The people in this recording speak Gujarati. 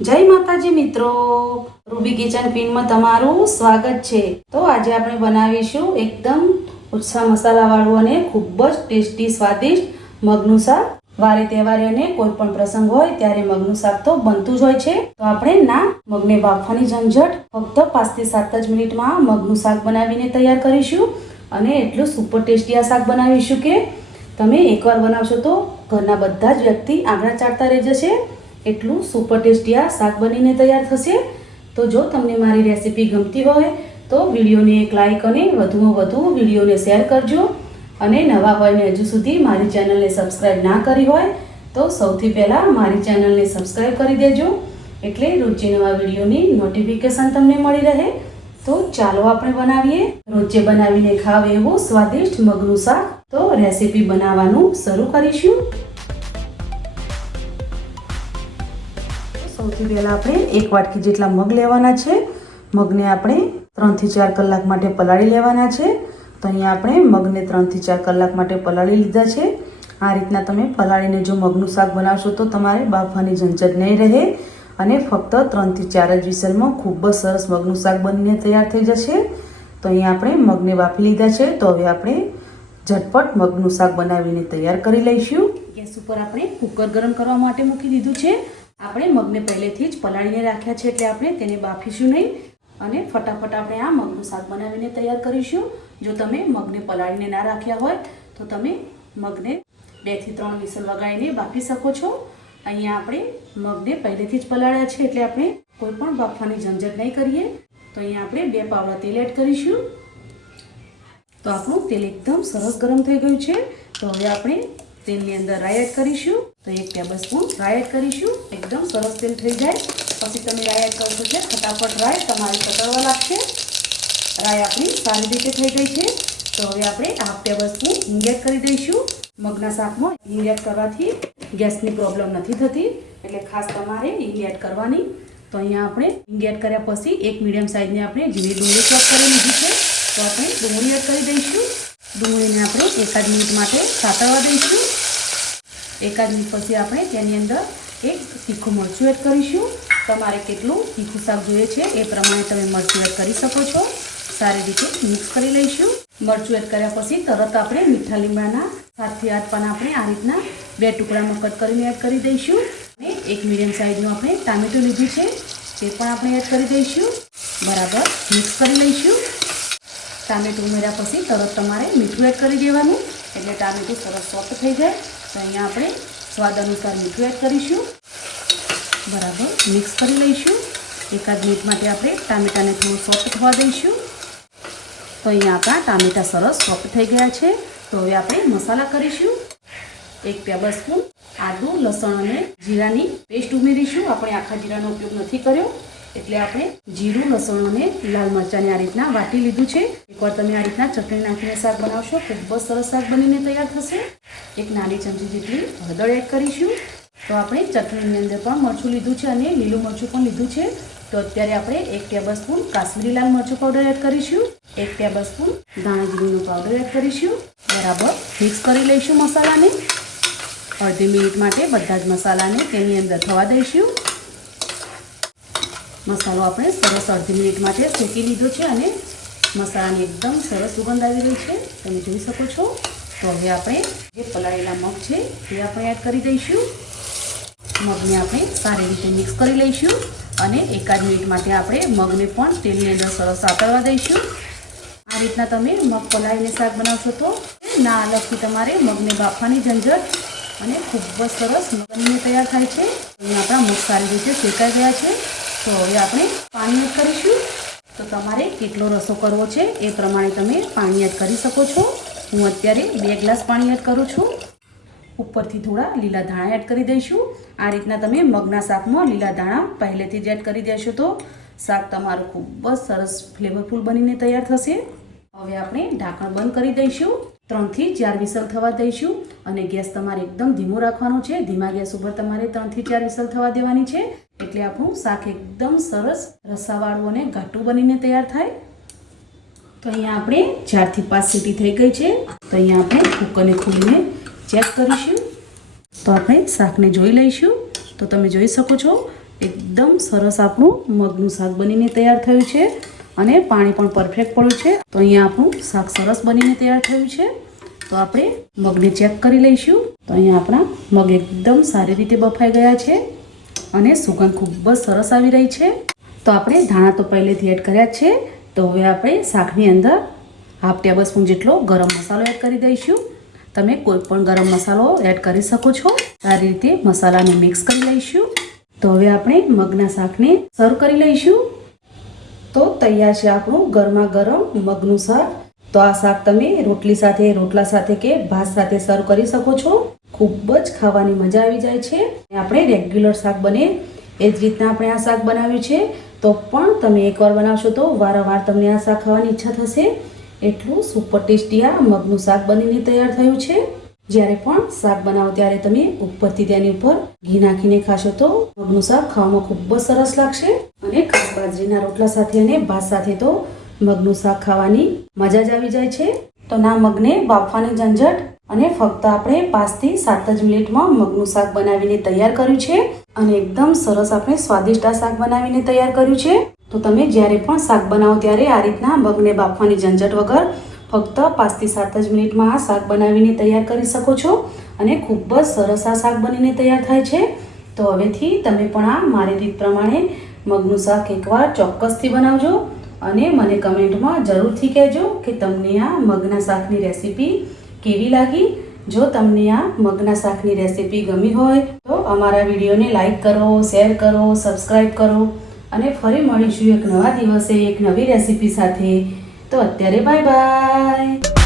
જય માતાજી મિત્રો. રૂબી કિચન પિનમાં તમારું સ્વાગત છે. તો આજે આપણે બનાવીશું એકદમ ઓછા મસાલાવાળું અને ખૂબ જ ટેસ્ટી, સ્વાદિષ્ટ મગનું શાક. વારે તહેવારે અને કોઈ પણ પ્રસંગ હોય ત્યારે મગનું શાક તો બનતું જ હોય છે. તો આપણે ના મગને બાફવાની ઝંઝટ ફક્ત પાંચથી સાત જ મિનિટમાં મગનું શાક બનાવીને તૈયાર કરીશું અને એટલું સુપર ટેસ્ટી આ શાક બનાવીશું કે તમે એકવાર બનાવશો તો ઘરના બધા જ વ્યક્તિ આંગળા ચાટતા રહી જશે. એટલું સુપર ટેસ્ટી આ શાક બનીને તૈયાર થશે. તો જો તમને મારી રેસીપી ગમતી હોય, તો વિડીયોને એક લાઇક અને વધુમાં વધુ વિડીયોને શેર કરજો. અને નવા હોય ને હજુ સુધી મારી ચેનલને સબસ્ક્રાઈબ ના કરી હોય, તો સૌથી પહેલાં મારી ચેનલને સબસ્ક્રાઈબ કરી દેજો. એટલે રોજે નવા વિડીયોની નોટિફિકેશન તમને મળી રહે. તો ચાલો આપણે બનાવીએ. રોજે બનાવીને ખાવ એવું સ્વાદિષ્ટ મગનું શાક. તો રેસીપી બનાવવાનું શરૂ કરીશું. સૌથી પહેલાં આપણે એક વાટકી જેટલા મગ લેવાના છે. મગને આપણે ત્રણથી ચાર કલાક માટે પલાળી લેવાના છે. તો અહીંયા આપણે મગને ત્રણથી ચાર કલાક માટે પલાળી લીધા છે. આ રીતના તમે પલાળીને જો મગનું શાક બનાવશો તો તમારે બાફવાની ઝંઝટ નહીં રહે અને ફક્ત ત્રણથી ચાર જ વિસલમાં ખૂબ જ સરસ મગનું શાક બનીને તૈયાર થઈ જશે. તો અહીંયા આપણે મગને બાફી લીધા છે. તો હવે આપણે ઝટપટ મગનું શાક બનાવીને તૈયાર કરી લઈશું. ગેસ ઉપર આપણે કુકર ગરમ કરવા માટે મૂકી દીધું છે. આપણે મગને પહેલેથી જ પલાળીને રાખ્યા છે એટલે આપણે તેને બાફીશું નહીં અને ફટાફટ આપણે આ મગનું શાક બનાવીને તૈયાર કરીશું. જો તમે મગને પલાળીને ના રાખ્યા હોય, તો તમે મગને બેથી ત્રણ વિસલ વગાડીને બાફી શકો છો. અહીંયા આપણે મગને પહેલેથી જ પલાળ્યા છે એટલે આપણે કોઈ પણ બાફવાની ઝંઝટ નહીં કરીએ. તો અહીંયા આપણે બે પાવડા તેલ એડ કરીશું. તો આપણું તેલ એકદમ સરસ ગરમ થઈ ગયું છે. તો હવે આપણે તેલની અંદર રાય એડ કરીશું. તો એક ટેબલ સ્પૂન રાઈ એડ કરીશું. એકદમ સરસ તેલ થઈ જાય. પછી તમે રાઈ એડ કરશો છે ફટાફટ રાય તમારી કતરવા લાગશે. રાય આપણી સારી રીતે થઈ ગઈ છે. તો હવે આપણે હાફ ટેબલ સ્પૂન હિંગ કરી દઈશું. મગના શાકમાં હિંગ કરવાથી ગેસની પ્રોબ્લેમ નથી થતી. એટલે ખાસ તમારે હિંગ કરવાની. તો અહીંયા આપણે હિંગ કર્યા પછી એક મીડિયમ સાઇઝની આપણે ઝીણી ડુંગળી ચોપ કરી લીધી છે. તો આપણે ડુંગળી એડ કરી દઈશું. ડુંગળીને આપણે એકાદ મિનિટ માટે સાતળવા દઈશું. એકાદ મિનિટ પછી આપણે તેની અંદર એક તીખું મરચું એડ કરીશું. તમારે કેટલું તીખું શાક જોઈએ છે એ પ્રમાણે તમે મરચું એડ કરી શકો છો. સારી રીતે મિક્સ કરી લઈશું. મરચું એડ કર્યા પછી તરત આપણે મીઠા લીમડાના સાતથી આઠ પાના આપણે આ રીતના બે ટુકડામાં કટ કરીને એડ કરી દઈશું. અને એક મીડિયમ સાઇઝનું આપણે ટામેટું લીધું છે તે પણ આપણે એડ કરી દઈશું. બરાબર મિક્સ કરી લઈશું. ટામેટું ઉમેર્યા પછી તરત તમારે મીઠું એડ કરી દેવાનું. એટલે ટામેટું સરસ સોફ્ટ થઈ જાય. તો અહીંયા આપણે સ્વાદ અનુસાર મીઠું એડ કરીશું. બરાબર મિક્સ કરી લઈશું. એકાદ મિનિટ માટે આપણે ટામેટાને થોડું સોફ્ટ થવા દઈશું. તો અહીંયા આપણા ટામેટા સરસ સોફ્ટ થઈ ગયા છે. તો હવે આપણે મસાલા કરીશું. એક ટેબલ સ્પૂન આદુ, લસણ અને જીરાની પેસ્ટ ઉમેરીશું. આપણે આખા જીરાનો ઉપયોગ નથી કર્યો. એટલે આપણે જીરું, લસણ અને લાલ મરચાંને આ રીતના વાટી લીધું છે. એકવાર તમે આ રીતના ચટણી નાખીને શાક બનાવશો, ખૂબ જ સરસ શાક બનીને તૈયાર થશે. એક નાની ચમચી જેટલી હળદર એડ કરીશું. તો આપણે ચટણીની અંદર પણ મરચું લીધું છે અને લીલું મરચું પણ લીધું છે. તો અત્યારે આપણે એક ટેબલ સ્પૂન કાશ્મીરી લાલ મરચું પાવડર એડ કરીશું. એક ટેબલ સ્પૂન ધાણા જીરુંનો પાવડર એડ કરીશું. બરાબર મિક્સ કરી લઈશું મસાલાને. અડધી મિનિટ માટે બધા જ મસાલાને તેની અંદર થવા દઈશું. મસાલો આપણે સરસ અડધી મિનિટ માટે શેકી લીધો છે અને મસાલાની એકદમ સરસ સુગંધ આવી રહી છે. તમે જોઈ શકો છો. તો હવે આપણે જે પલાળેલા મગ છે તે આપણે એડ કરી દઈશું. મગને આપણે સારી રીતે મિક્સ કરી લઈશું અને એકાદ મિનિટ માટે આપણે મગને પણ તેલની અંદર સરસ સાતળવા દઈશું. આ રીતના તમે મગ પલાળીને શાક બનાવશો તો ના અલગથી તમારે મગને બાફવાની ઝંઝટ અને ખૂબ જ સરસ બનીને તૈયાર થાય છે. આપણા મગ સારી રીતે શેકાઈ ગયા છે. તો હવે આપણે પાણી એડ કરીશું. તો તમારે કેટલો રસો કરવો છે એ પ્રમાણે તમે પાણી એડ કરી શકો છો. હું અત્યારે બે ગ્લાસ પાણી એડ કરું છું. ઉપરથી થોડા લીલા ધાણા એડ કરી દઈશું. આ રીતના તમે મગના શાકમાં લીલા ધાણા પહેલેથી જ એડ કરી દેશો તો શાક તમારું ખૂબ જ સરસ ફ્લેવરફુલ બનીને તૈયાર થશે. હવે આપણે ઢાંકણ બંધ કરી દઈશું. ત્રણથી ચાર વિસલ થવા દઈશું અને ગેસ તમારે એકદમ ધીમો રાખવાનો છે. ધીમા ગેસ ઉપર તમારે ત્રણથી ચાર વિસલ થવા દેવાની છે. એટલે આપણું શાક એકદમ સરસ રસાવાળું અને ઘાટું બનીને તૈયાર થાય. તો અહીંયા આપણે ચારથી પાંચ સીટી થઈ ગઈ છે. તો અહીંયા આપણે કુકરને ખોલીને ચેક કરીશું. તો આપણે શાકને જોઈ લઈશું. તો તમે જોઈ શકો છો, એકદમ સરસ આપણું મગનું શાક બનીને તૈયાર થયું છે. અને પાણી પણ પરફેક્ટ પડ્યું છે. તો અહીંયા આપણું શાક સરસ બનીને તૈયાર થયું છે. તો આપણે મગને ચેક કરી લઈશું. તો અહીંયા આપણા મગ એકદમ સારી રીતે બફાઈ ગયા છે અને સુગંધ ખૂબ જ સરસ આવી રહી છે. તો આપણે ધાણા તો પહેલેથી એડ કર્યા છે. તો હવે આપણે શાકની અંદર હાફ ટેબલ સ્પૂન જેટલો ગરમ મસાલો એડ કરી દઈશું. તમે કોઈ પણ ગરમ મસાલો એડ કરી શકો છો. સારી રીતે મસાલાને મિક્સ કરી લઈશું. તો હવે આપણે મગના શાકને સર્વ કરી લઈશું. તો તૈયાર છે આપણું ગરમા ગરમ મગનું શાક. તો આ શાક તમે રોટલી સાથે, રોટલા સાથે કે ભાત સાથે સર્વ કરી શકો છો. ખૂબ જ ખાવાની મજા આવી જાય છે. આપણે રેગ્યુલર શાક બને એ જ રીતના આપણે આ શાક બનાવ્યું છે. તો પણ તમે એકવાર બનાવશો તો વારંવાર તમને આ શાક ખાવાની ઈચ્છા થશે. એટલું સુપર ટેસ્ટી આ મગનું શાક બનીને તૈયાર થયું છે. જ્યારે પણ શાક બનાવો ત્યારે તમે ઉપરથી તેની ઉપર ઘી નાખીને ખાશો તો મગનું શાક ખાવામાં ખૂબ જ સરસ લાગશે. બાજરીના રોટલા સાથે અને ભાત સાથે તો મગનું શાક ખાવાની મજા જ આવી જાય છે. તો ના મગને બાફવાની ઝંઝટ અને ફક્ત આપણે પાંચથી સાત જ મિનિટમાં મગનું શાક બનાવીને તૈયાર કર્યું છે અને એકદમ સરસ આપણે સ્વાદિષ્ટ આ શાક બનાવીને તૈયાર કર્યું છે. તો તમે જ્યારે પણ શાક બનાવો ત્યારે આ રીતના મગને બાફવાની ઝંઝટ વગર ફક્ત પાંચથી સાત જ મિનિટમાં આ શાક બનાવીને તૈયાર કરી શકો છો અને ખૂબ જ સરસ આ શાક બનીને તૈયાર થાય છે. તો હવેથી તમે પણ આ મારી રીત પ્રમાણે મગનું શાક એકવાર ચોક્કસથી બનાવજો અને મને કમેન્ટમાં જરૂરથી કહેજો કે તમને આ મગના શાકની રેસીપી કેવી લાગી. જો તમને આ મગના શાકની રેસીપી ગમી હોય તો અમારા વિડીયોને લાઈક કરો, શેર કરો સબસ્ક્રાઈબ કરો અને ફરી મળીશું એક નવા દિવસે એક નવી રેસીપી સાથે. તો અત્યારે બાય બાય.